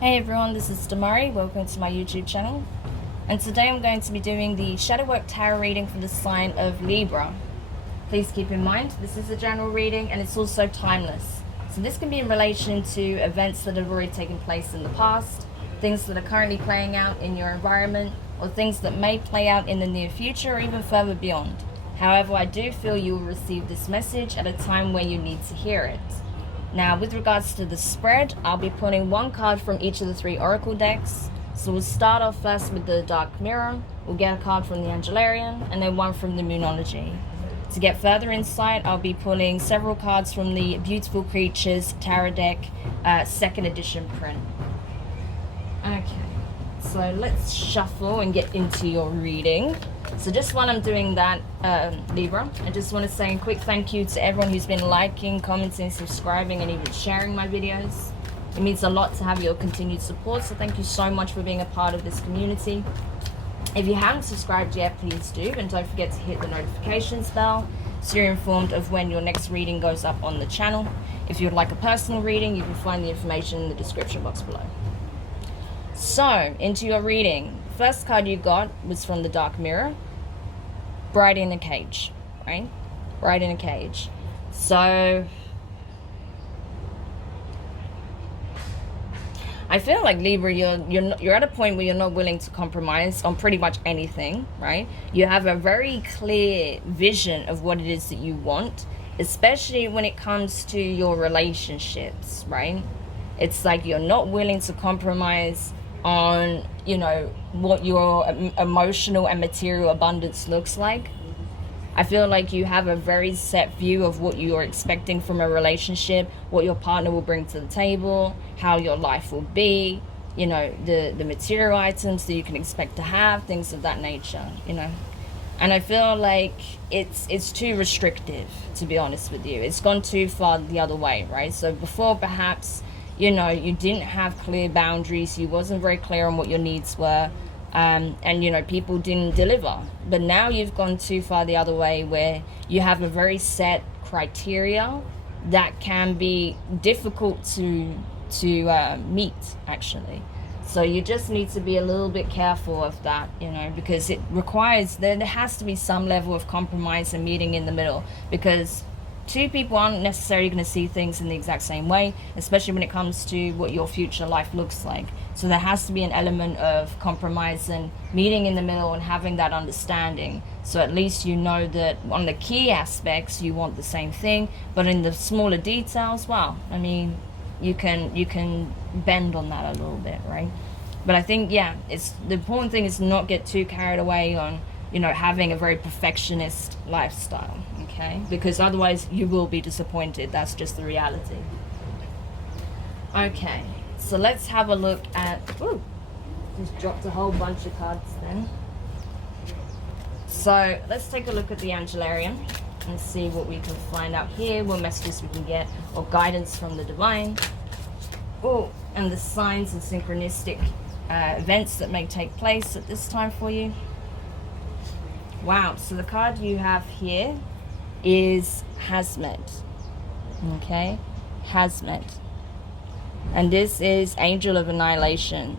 Hey everyone, this is Demari. Welcome to my YouTube channel. And today I'm going to be doing the Shadow Work Tarot reading for the sign of Libra. Please keep in mind, this is a general reading and it's also timeless. So this can be in relation to events that have already taken place in the past, things that are currently playing out in your environment, or things that may play out in the near future or even further beyond. However, I do feel you will receive this message at a time where you need to hear it. Now, with regards to the spread, I'll be pulling one card from each of the 3 oracle decks. So we'll start off first with the Dark Mirror. We'll get a card from the Angelarium and then one from the Moonology. To get further insight, I'll be pulling several cards from the Beautiful Creatures Tarot deck, 2nd edition print. Okay, so let's shuffle and get into your reading. So just while I'm doing that, Libra, I just want to say a quick thank you to everyone who's been liking, commenting, subscribing, and even sharing my videos. It means a lot to have your continued support, so thank you so much for being a part of this community. If you haven't subscribed yet, please do, and don't forget to hit the notifications bell so you're informed of when your next reading goes up on the channel. If you'd like a personal reading, you can find the information in the description box below. So, into your reading. First card you got was from the Dark Mirror. Bride in a cage, right? Bride in a cage. So I feel like Libra, you're at a point where you're not willing to compromise on pretty much anything, right? You have a very clear vision of what it is that you want, especially when it comes to your relationships, right? It's like you're not willing to compromise on, you know, what your emotional and material abundance looks like. I feel like you have a very set view of what you're expecting from a relationship, what your partner will bring to the table, how your life will be, you know, the material items that you can expect to have, things of that nature, you know. And I feel like it's too restrictive, to be honest with you. It's gone too far the other way, right? So before, perhaps, you know, you didn't have clear boundaries, you wasn't very clear on what your needs were, and you know, people didn't deliver. But now you've gone too far the other way, where you have a very set criteria that can be difficult to meet, actually. So you just need to be a little bit careful of that, you know, because it requires, there has to be some level of compromise and meeting in the middle, because 2 people aren't necessarily going to see things in the exact same way, especially when it comes to what your future life looks like. So there has to be an element of compromise and meeting in the middle and having that understanding. So at least you know that on the key aspects you want the same thing, but in the smaller details, well, I mean, you can bend on that a little bit, right? But I think, yeah, it's the important thing is not get too carried away on, you know, having a very perfectionist lifestyle, okay? Because otherwise you will be disappointed. That's just the reality. Okay, so let's have a look at, ooh, just dropped a whole bunch of cards then. So let's take a look at the Angelarium and see what we can find out here, what messages we can get, or guidance from the divine. Oh, and the signs and synchronistic events that may take place at this time for you. Wow, so the card you have here is Hazmat. Okay, Hazmat. And this is Angel of Annihilation.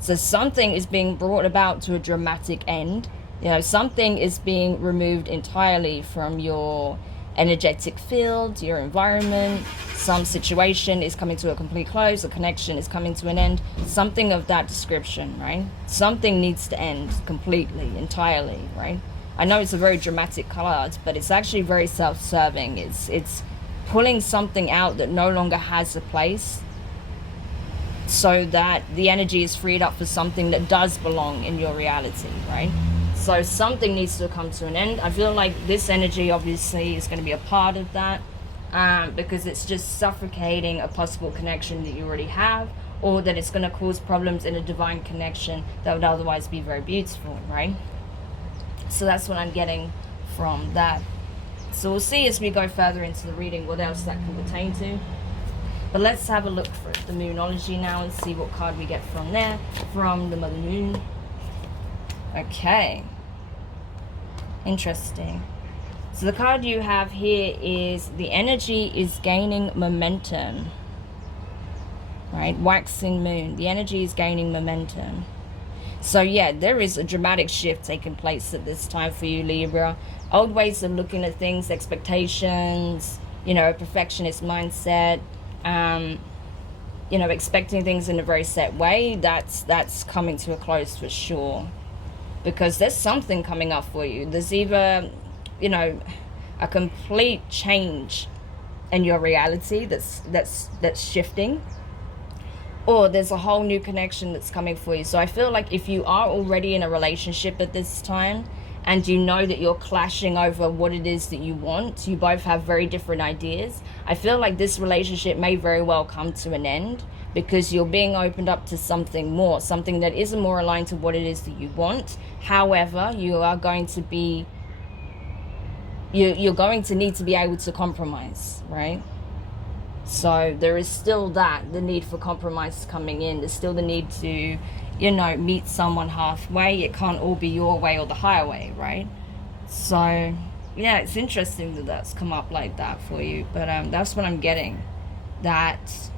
So something is being brought about to a dramatic end. You know, something is being removed entirely from your energetic field, your environment. Some situation is coming to a complete close, a connection is coming to an end. Something of that description, right? Something needs to end completely, entirely, right? I know it's a very dramatic card, but it's actually very self-serving. It's pulling something out that no longer has a place, so that the energy is freed up for something that does belong in your reality, right? So something needs to come to an end. I feel like this energy obviously is going to be a part of that, because it's just suffocating a possible connection that you already have, or that it's going to cause problems in a divine connection that would otherwise be very beautiful, right? So that's what I'm getting from that. So we'll see as we go further into the reading what else that can pertain to. But let's have a look for the Moonology now and see what card we get from there, from the Mother Moon. Okay. Interesting. So the card you have here is the energy is gaining momentum. right? Waxing moon. The energy is gaining momentum. So yeah, there is a dramatic shift taking place at this time for you, Libra. Old ways of looking at things, expectations, you know, a perfectionist mindset, you know, expecting things in a very set way, that's coming to a close for sure. Because there's something coming up for you. There's either, you know, a complete change in your reality that's shifting, or there's a whole new connection that's coming for you. So I feel like if you are already in a relationship at this time and you know that you're clashing over what it is that you want, you both have very different ideas, I feel like this relationship may very well come to an end because you're being opened up to something more, something that isn't more aligned to what it is that you want. However, you are going to be, you're going to need to be able to compromise, right? So there is still the need for compromise coming in. There's still the need to, you know, meet someone halfway. It can't all be your way or the highway, right? So yeah, it's interesting that that's come up like that for you. But that's what I'm getting, that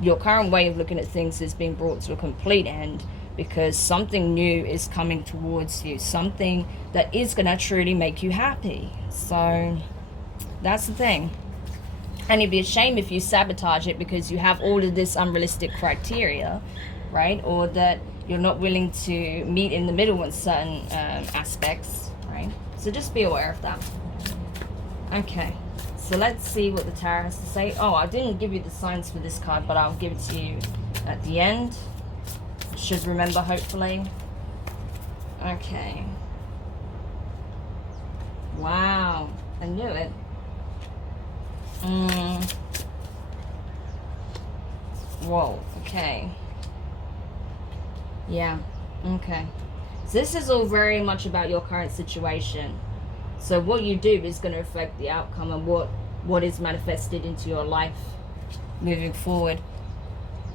your current way of looking at things is being brought to a complete end because something new is coming towards you, something that is going to truly make you happy. So that's the thing. And it'd be a shame if you sabotage it because you have all of this unrealistic criteria, right? Or that you're not willing to meet in the middle in certain aspects, right? So just be aware of that. Okay, so let's see what the tarot has to say. Oh, I didn't give you the signs for this card, but I'll give it to you at the end. Should remember, hopefully. Okay. Wow, I knew it. Whoa, okay. Yeah, okay. So this is all very much about your current situation. So what you do is going to affect the outcome and what is manifested into your life moving forward,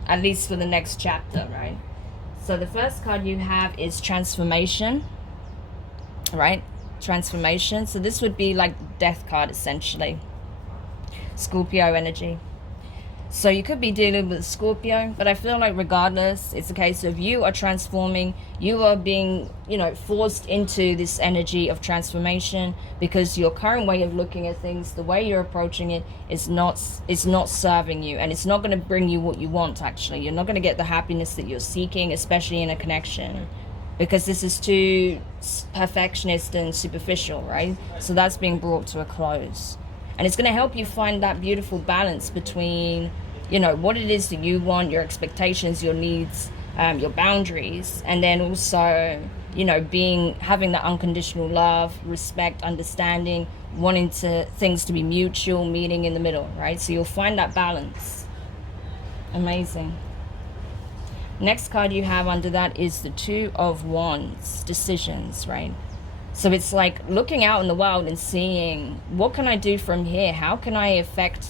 at least for the next chapter, right? So the first card you have is transformation, right? Transformation. So this would be like the death card, essentially. Scorpio energy. So you could be dealing with Scorpio, but I feel like regardless, it's a case of you are transforming, you are being, you know, forced into this energy of transformation because your current way of looking at things, the way you're approaching it is not serving you, and it's not going to bring you what you want. Actually, you're not going to get the happiness that you're seeking, especially in a connection, because this is too perfectionist and superficial, right? So that's being brought to a close. And it's going to help you find that beautiful balance between, you know, what it is that you want, your expectations, your needs, your boundaries, and then also, you know, having that unconditional love, respect, understanding, wanting things to be mutual, meeting in the middle, right? So you'll find that balance. Amazing. Next card you have under that is the Two of Wands, decisions, right? So it's like looking out in the world and seeing, what can I do from here? How can I affect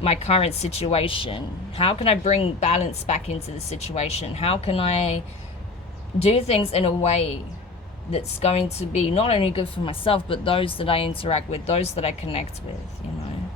my current situation? How can I bring balance back into the situation? How can I do things in a way that's going to be not only good for myself, but those that I interact with, those that I connect with, you know?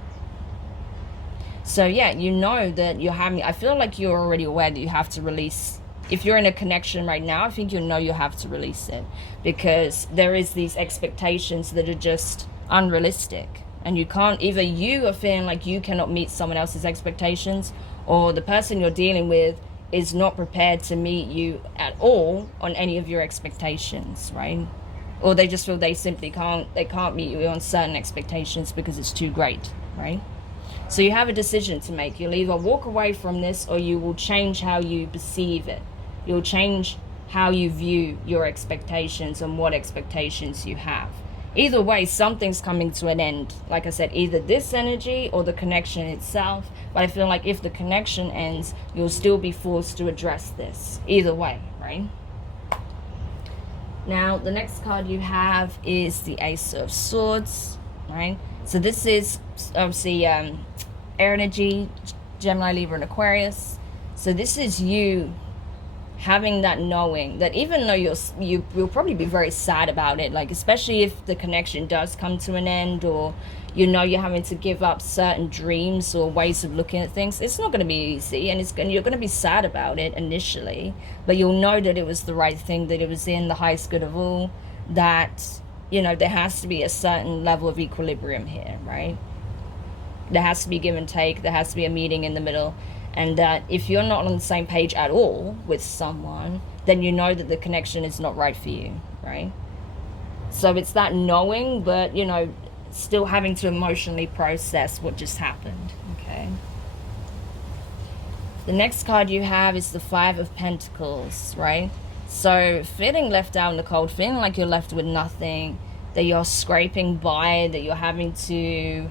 So yeah, you know that you're having, I feel like you're already aware that you have to release. If you're in a connection right now, I think you know you have to release it, because there is these expectations that are just unrealistic, and you can't, either you are feeling like you cannot meet someone else's expectations, or the person you're dealing with is not prepared to meet you at all on any of your expectations, right? Or they just feel they simply can't meet you on certain expectations because it's too great, right? So you have a decision to make. You'll either walk away from this, or you will change how you perceive it. You'll change how you view your expectations and what expectations you have. Either way, something's coming to an end. Like I said, either this energy or the connection itself. But I feel like if the connection ends, you'll still be forced to address this. Either way, right? Now, the next card you have is the Ace of Swords, right? So this is obviously air energy, Gemini, Libra, and Aquarius. So this is you having that knowing that even though you'll probably be very sad about it, like especially if the connection does come to an end, or you know you're having to give up certain dreams or ways of looking at things, it's not going to be easy, and you're going to be sad about it initially, but you'll know that it was the right thing, that it was in the highest good of all, that, you know, there has to be a certain level of equilibrium here, right? There has to be give and take, there has to be a meeting in the middle, and that if you're not on the same page at all with someone, then you know that the connection is not right for you, right? So it's that knowing, but, you know, still having to emotionally process what just happened, okay? The next card you have is the Five of Pentacles, right? So feeling left out in the cold, feeling like you're left with nothing, that you're scraping by, that you're having to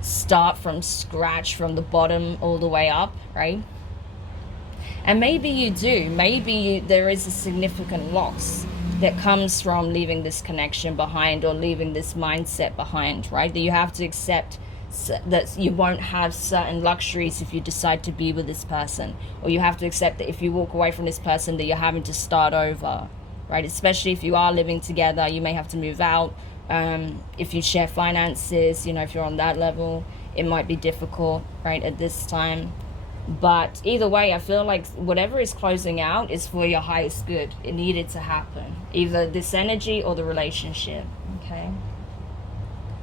start from scratch, from the bottom all the way up, right? And maybe you do. Maybe there is a significant loss that comes from leaving this connection behind, or leaving this mindset behind, right? That you have to accept that you won't have certain luxuries if you decide to be with this person, or you have to accept that if you walk away from this person, that you're having to start over, right? Especially if you are living together, you may have to move out. If you share finances, you know, if you're on that level, it might be difficult, right, at this time. But either way, I feel like whatever is closing out is for your highest good. It needed to happen, either this energy or the relationship, okay?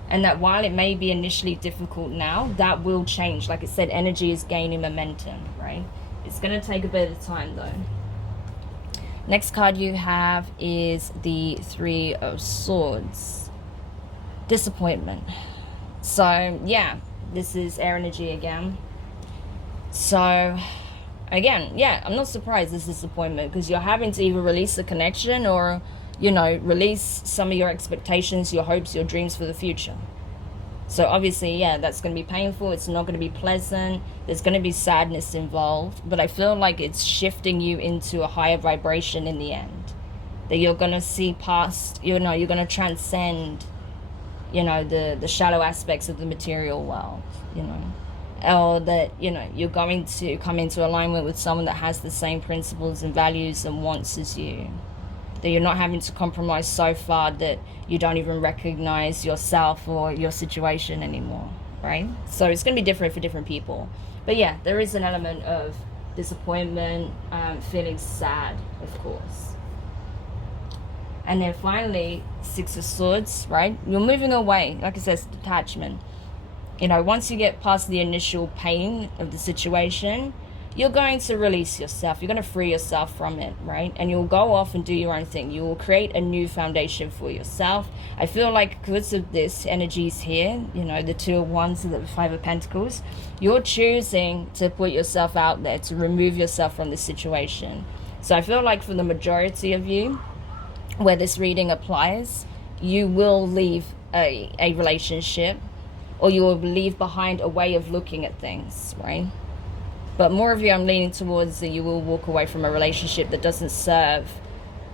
And that while it may be initially difficult now, that will change. Like I said, energy is gaining momentum, right? It's going to take a bit of time though. Next card you have is the Three of Swords. Disappointment. So yeah, this is air energy again. So again, yeah, I'm not surprised this disappointment, because you're having to either release the connection, or, you know, release some of your expectations, your hopes, your dreams for the future. So obviously, yeah, that's going to be painful. It's not going to be pleasant. There's going to be sadness involved, but I feel like it's shifting you into a higher vibration in the end, that you're going to see past, you know, you're going to transcend, you know, the shallow aspects of the material world, you know, or that, you know, you're going to come into alignment with someone that has the same principles and values and wants as you, that you're not having to compromise so far that you don't even recognize yourself or your situation anymore, right? So it's going to be different for different people, but yeah, there is an element of disappointment, feeling sad, of course. And then finally, Six of Swords, right? You're moving away. Like I said, detachment. You know, once you get past the initial pain of the situation, you're going to release yourself. You're going to free yourself from it, right? And you'll go off and do your own thing. You will create a new foundation for yourself. I feel like because of this energies here, you know, the Two of Wands and the Five of Pentacles, you're choosing to put yourself out there, to remove yourself from this situation. So I feel like for the majority of you, where this reading applies, you will leave a relationship, or you will leave behind a way of looking at things, right? But more of you, I'm leaning towards that you will walk away from a relationship that doesn't serve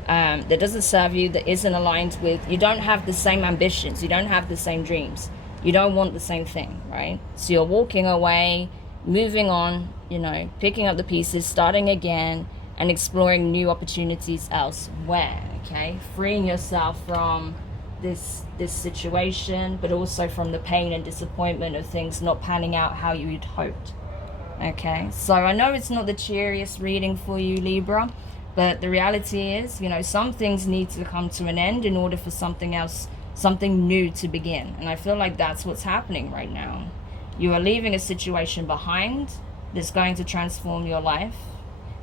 you, that isn't aligned with, you don't have the same ambitions, you don't have the same dreams, you don't want the same thing, right? So you're walking away, moving on, you know, picking up the pieces, starting again, and exploring new opportunities elsewhere, okay? Freeing yourself from this situation, but also from the pain and disappointment of things not panning out how you'd hoped. Okay, so I know it's not the cheeriest reading for you, Libra, but the reality is, you know, some things need to come to an end in order for something else, something new to begin. And I feel like that's what's happening right now. You are leaving a situation behind that's going to transform your life,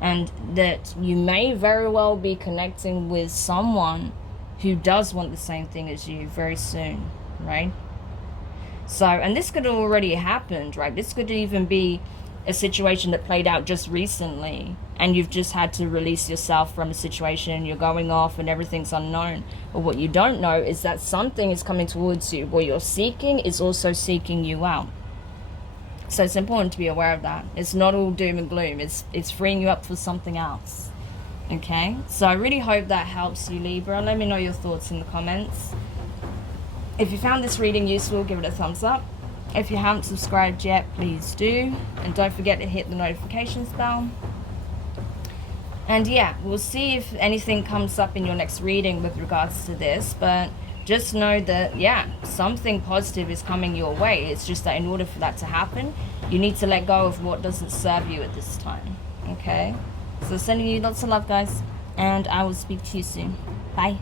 and that you may very well be connecting with someone who does want the same thing as you very soon, right? So, and this could have already happened, right? This could even be a situation that played out just recently, and you've just had to release yourself from a situation, you're going off and everything's unknown. But what you don't know is that something is coming towards you. What you're seeking is also seeking you out. So it's important to be aware of that. It's not all doom and gloom. It's freeing you up for something else. Okay, so I really hope that helps you, Libra. Let me know your thoughts in the comments. If you found this reading useful, give it a thumbs up. If you haven't subscribed yet, please do. And don't forget to hit the notifications bell. And yeah, we'll see if anything comes up in your next reading with regards to this, but just know that, yeah, something positive is coming your way. It's just that in order for that to happen, you need to let go of what doesn't serve you at this time, okay? So sending you lots of love, guys, and I will speak to you soon. Bye.